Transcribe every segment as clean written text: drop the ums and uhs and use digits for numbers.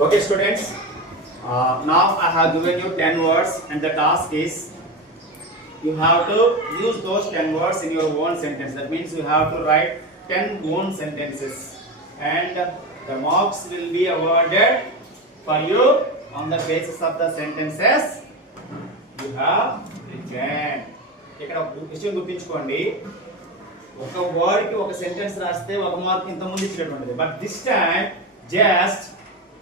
Okay, students. Now I have given you 10 words, and the task is you have to use those 10 words in your own sentence. That means you have to write 10 own sentences, and the marks will be awarded for you on the basis of the sentences you have written. ఇక్కడ విషయం గుర్తుంచుకోండి, ఒక word కి ఒక sentence రాస్తే ఒక mark ఇంత ముందు ఇచ్చినటువంటిది. But this time just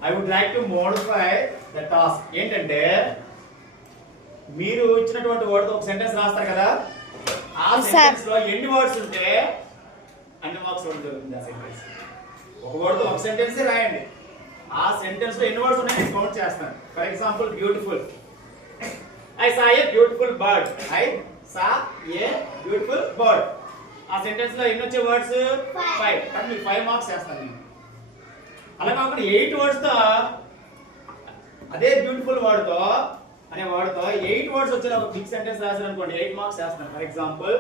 I would like to modify the task. ఏంటంటే మీరు ఇచ్చినటువంటి వర్డ్ ఒక సెంటెన్స్ రాస్తారు కదా, ఆ సెంటెన్స్ లో ఎన్ని వర్డ్స్ ఉంటే అన్ని మార్క్స్ ఇవ్వడం జరుగుతుంది. ఆ సెంటెన్స్ ఒక వర్డ్ ఒక సెంటెన్స్ రాయండి, ఆ సెంటెన్స్ లో ఎన్ని వర్డ్స్ ఉన్నాయో నేను కౌంట్ చేస్తాను. For example beautiful, I saw a beautiful bird. I saw a beautiful bird. ఆ సెంటెన్స్ లో ఎన్ని వచ్చే వర్డ్స్ 5. కానీ మీకు 5 మార్క్స్ చేస్తాను నేను. అలా కాకుండా 8 వర్డ్స్ తో అదే బ్యూటిఫుల్ వర్డ్ తో అనే వర్డ్ తో 8 వర్డ్స్ వచ్చేలా ఒక బిగ్ సెంటెన్స్ రాశారు అనుకోండి, 8 మార్క్స్ చేస్తాను. For example,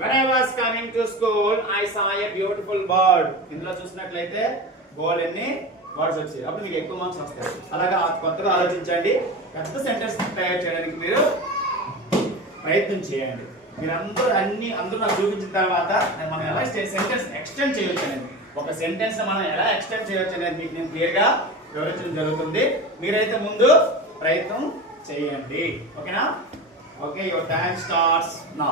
when I was coming to school I saw a beautiful bird. ఇందులో చూసినట్లయితే బోల్ ఎన్ని వర్డ్స్ వచ్చాయి, అప్పుడు మీకు ఎక్కువ మార్క్స్ వస్తాయి. అలాగా కొత్తగా ఆలోచించండి, పెద్ద సెంటెన్స్ తయారు చేయడానికి మీరు ప్రయత్నం చేయండి. మీరందరూ అందరూ నాకు చూపించిన తర్వాత మనం ఎలా సెంటెన్స్ ఎక్స్టెండ్ చేయొచ్చు అనేది, ఒక సెంటెన్స్ మనం ఎలా ఎక్స్టెండ్ చేయొచ్చు అనేది మీకు నేను క్లియర్ గా వివరించడం జరుగుతుంది. మీరైతే ముందు ప్రయత్నం చేయండి. ఓకేనా? Okay, your time starts now.